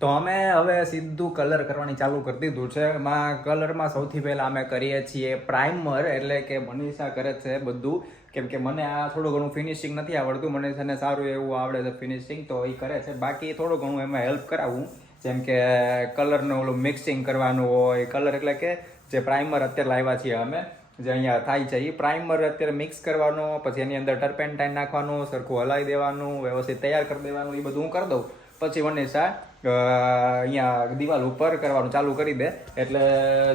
તો અમે હવે સીધું કલર કરવાની ચાલુ કરી દીધું છે. એમાં કલરમાં સૌથી પહેલાં અમે કરીએ છીએ પ્રાઇમર એટલે કે મનીષા કરે છે બધું. કેમ કે મને આ થોડું ઘણું ફિનિશિંગ નથી આવડતું. મને છે સારું એવું આવડે છે ફિનિશિંગ તો એ કરે છે. બાકી થોડું ઘણું એમાં હેલ્પ કરાવું. જેમ કે કલરનું ઓલું મિક્સિંગ કરવાનું હોય કલર એટલે કે જે પ્રાઇમર અત્યારે લાવ્યા છીએ અમે, જે અહીંયા થાય છે. એ પ્રાઇમર અત્યારે મિક્સ કરવાનું, પછી એની અંદર ટર્પેન્ટાઇન નાખવાનું, સરખું હલાવી દેવાનું, વ્યવસ્થિત તૈયાર કરી દેવાનું એ બધું હું કરી દઉં. પછી વનેસા અહીંયા દિવાલ ઉપર કરવાનું ચાલુ કરી દે. એટલે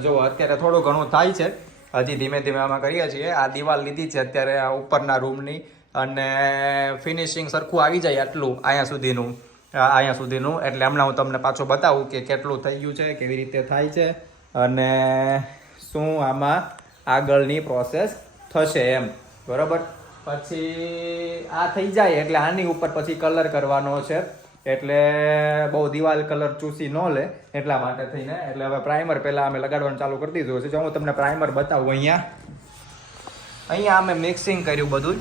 જો અત્યારે થોડું ઘણું થાય છે, હજી ધીમે ધીમે આમાં કરીએ છીએ. આ દિવાલ લીધી છે અત્યારે આ ઉપરના રૂમની અને ફિનિશિંગ સરખું આવી જાય આટલું અહીંયા સુધીનું. અહીંયા સુધીનું. એટલે હમણાં હું તમને પાછું બતાવું કે કેટલું થઈ ગયું છે, કેવી રીતે થાય છે અને શું આમાં આગળની પ્રોસેસ થશે એમ. બરાબર? પછી આ થઈ જાય એટલે આની ઉપર પછી કલર કરવાનો છે. એટલે બહુ દિવાલ કલર ચૂસી ન લે એટલા માટે થઈને, એટલે હવે પ્રાઇમર પહેલાં અમે લગાડવાનું ચાલુ કરી દીધું છે જો હું તમને પ્રાઇમર બતાવું અહીંયા. અહીંયા અમે મિક્સિંગ કર્યું બધું.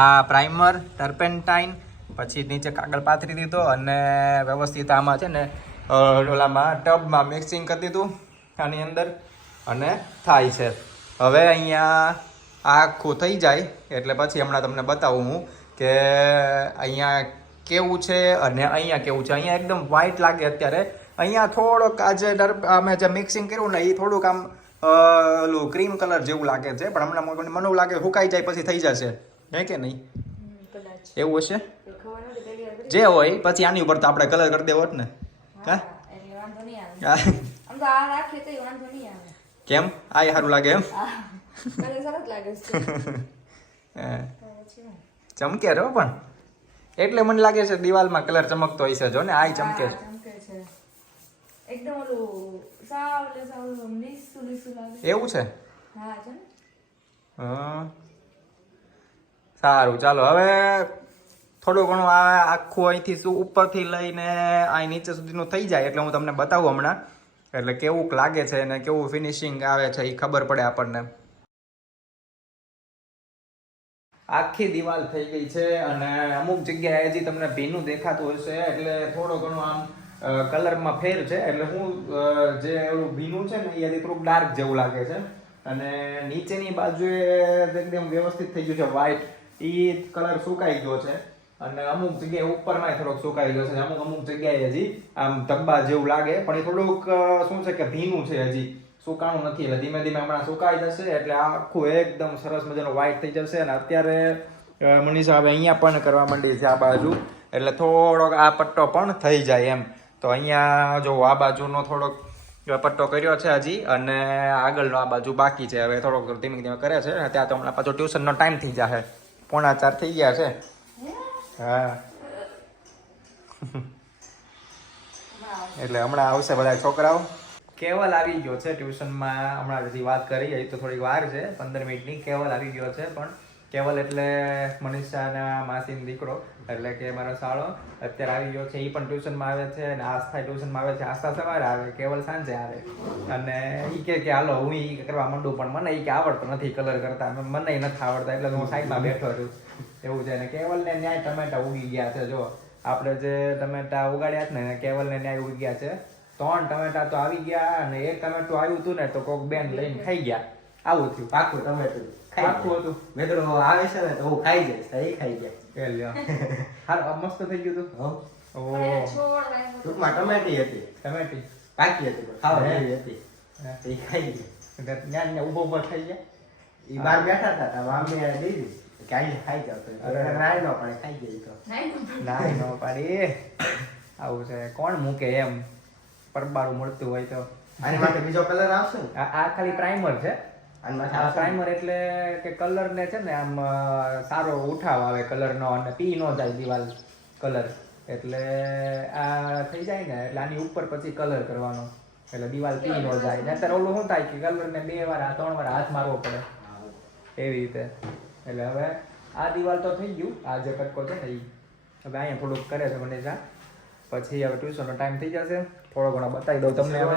આ પ્રાઇમર ટર્પેન્ટાઇન પછી નીચે કાગળ પાથરી દીધો અને વ્યવસ્થિત આમાં છે ને ઓલામાં ટબમાં મિક્સિંગ કરી દીધું આની અંદર અને થાય છે. હવે અહીંયા આખું થઈ જાય, એટલે પછી હમણાં તમને બતાવું હું કે અહીંયા કેવું છે અને અહીંયા કેવું છે? અહીંયા એકદમ વ્હાઈટ લાગે અત્યારે. અહીંયા થોડોક આજે અમે જે મિક્સિંગ કર્યું ને એ થોડુંક આમ ઓલું ક્રીમ કલર જેવું લાગે છે. પણ હમણાં મને મને એવું લાગે સુકાઈ જાય પછી થઈ જશે. હે કે નહીં? એવું હશે. જે હોય પછી આની ઉપર તો આપણે કલર કરી દેવો ને. હા કેમ? આ સારું લાગે એમ. ચમકે રો પણ. એટલે મને લાગે છે દિવાલમાં કલર ચમકતો હશે જો ને આય ચમકે ચમકે છે. એકદમ ઓલું સાવ એટલે સાવ લીસું લીસું લાગે એવું છે? હા છે ને? હા. સારું ચાલો હવે થોડું ઘણું આ આખું અહીંથી શું ઉપરથી લઈને અહીં નીચે સુધીનું થઈ જાય એટલે હું તમને બતાવું હમણાં. એટલે કેવું લાગે છે અને કેવું ફિનિશિંગ આવે છે એ ખબર પડે આપણને. આખી દિવાલ થઈ ગઈ છે અને અમુક જગ્યાએ હજી તમને ભીનું દેખાતું હશે, એટલે થોડો ઘણો આમ કલરમાં ફેર છે. એટલે હું જે એવું ભીનું છે ને, એ હજી થોડુંક ડાર્ક જેવું લાગે છે. અને નીચેની બાજુએ એકદમ વ્યવસ્થિત થઈ ગયું છે વ્હાઈટ એ કલર સુકાઈ ગયો છે. અને અમુક જગ્યાએ ઉપરમાં થોડોક સુકાઈ ગયો છે. અમુક અમુક જગ્યાએ હજી આમ ધબ્બા જેવું લાગે. પણ એ થોડુંક શું છે કે ભીનું છે હજી. સુકાણું નથી એટલે ધીમે ધીમે હમણાં સુકાઈ જશે એટલે આખું એકદમ સરસ મજાનું વ્હાઈટ થઈ જશે અને અત્યારે મનીષા હવે અહીંયા પણ કરવા માંડી છે આ બાજુ એટલે થોડોક આ પટ્ટો પણ થઈ જાય એમ. તો અહીંયા જો આ બાજુનો થોડોક પટ્ટો કર્યો છે હજી અને આગળનો આ બાજુ બાકી છે. હવે થોડોક ધીમે ધીમે કરે છે ત્યાં તો હમણાં પાછો ટ્યુશનનો ટાઈમ થઈ જશે પોણા ચાર થઈ ગયા છે. હા. એટલે હમણાં આવશે બધા છોકરાઓ. કેવલ આવી ગયો છે, ટ્યુશનમાં હમણાં હજી વાત કરી, હજી તો થોડીક વાર છે, પંદર મિનિટની કેવલ આવી ગયો છે, પણ કેવલ એટલે મનીષાના માસીનો દીકરો, એટલે કે મારો સાળો, અત્યારે આવી ગયો છે એ પણ ટ્યુશનમાં આવે છે અને આસ્થા ટ્યુશનમાં આવે છે, આસ્થા સવારે આવે, કેવલ સાંજે આવે. અને એ કે કે, હાલો, હું એ કરવા માંડું, પણ મને એ કે આવડતો નથી કલર કરતા, મને નથી આવડતા, એટલે હું સાઈડમાં બેઠો છું. એવું છે ને કેવલને ન્યાય ટમેટા ઉગી ગયા છે જો આપણે જે ટમેટા ઉગાડ્યા છે ને, કેવલને ન્યાય ઉગી ગયા છે ત્રણ ટમેટા તો આવી ગયા અને એક ટમેટું આવ્યું હતું ને તો કોક બેન લઈને ખાઈ ગયા. આવું થયું. પાકું ટમેટું પાકું હતું. હતું તો આવે છે ને તો હું ખાઈ જઈશ એ ખાઈ જાય એ લ્યો. હારું આ મસ્ત થઈ ગયું હતું. ટૂંકમાં ટમેટી હતી. ટમેટી. પાકી હતી ખાવા જેવી હતી. એ ખાઈ ગઈ. ત્યાં ને ઊભો ઊભો થઈ ગયા. એ બહાર બેઠા હતા તો મામીએ દીધી કે ખાઈ જાવ નાય ન પણ ખાઈ જાય તો. નાય ના નો પાડી. આવું છે. કોણ મૂકે એમ? પરબારું મળતું હોય તો. આની માટે બીજો કલર આવશે? આ ખાલી પ્રાઇમર છે. આ પ્રાઇમર એટલે કે કલર ને છે ને આમ સારો ઉઠાવ આવે કલર નો અને પી નો જાય દિવાલ કલર એટલે આ થઈ જાય ને એટલે આની ઉપર પછી કલર કરવાનો. એટલે દિવાલ પી નો જાય. નહીતર ઓલું શું થાય કે કલર ને બે વાર ત્રણ વાર હાથ મારવો પડે. એવી રીતે. એટલે હવે આ દિવાલ તો થઈ ગયું. આ જે કટકો છે ને એ હવે અહીંયા થોડુંક કરે છે મનીષા. પછી હવે ટ્યુશનનો ટાઈમ થઈ જશે. થોડો ઘણો બતાવી દઉં તમને હવે.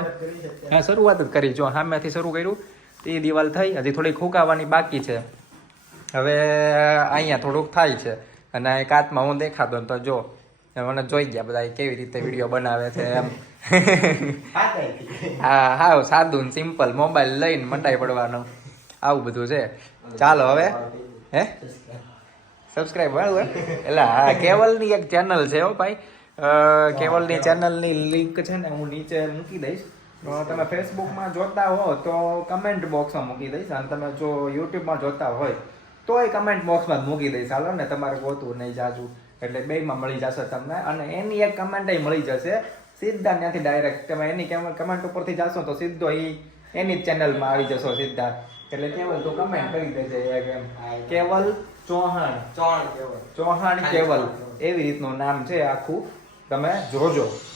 હા શરૂઆત જ કરી. જો સામેથી શરૂ કર્યું તે દિવાલ થઈ હજી થોડી ખૂંકાવાની બાકી છે. હવે અહીંયા થોડુંક થાય છે. અને કાચમાં હું દેખાતો તો જો મને જોઈ ગયા બધા કેવી રીતે વીડિયો બનાવે છે એમ. હા હા સાદું સિમ્પલ. મોબાઈલ લઈને મંડાઈ પડવાનું. આવું બધું છે. ચાલો હવે. હે? સબસ્ક્રાઈબ વાળું હે? એટલે હા કેવલની એક ચેનલ છે હો ભાઈ. કેવલની ચેનલની લિંક છે ને હું નીચે મૂકી દઈશ. તો તમે ફેસબુકમાં જોતા હો તો કમેન્ટ બોક્સમાં મૂકી દઈશ અને તમે જો યુટ્યુબમાં જોતા હોય તો એ કમેન્ટ બોક્સમાં જ મૂકી દઈશ. હાલો ને તમારે ગોતું નહીં જાજુ. એટલે બેમાં મળી જશે તમને અને એની એક કમેન્ટ મળી જશે. સીધા ત્યાંથી ડાયરેક્ટ તમે એની કમેન્ટ ઉપરથી જાશો તો સીધો એ એની જ ચેનલમાં આવી જશો સીધા. એટલે કેવલ તો કમેન્ટ કરી દેજે કેવલ? ચૌહાણ. ચૌહાણ કેવલ. ચૌહાણ કેવલ. એવી રીતનું નામ છે આખું. તમે જોજો.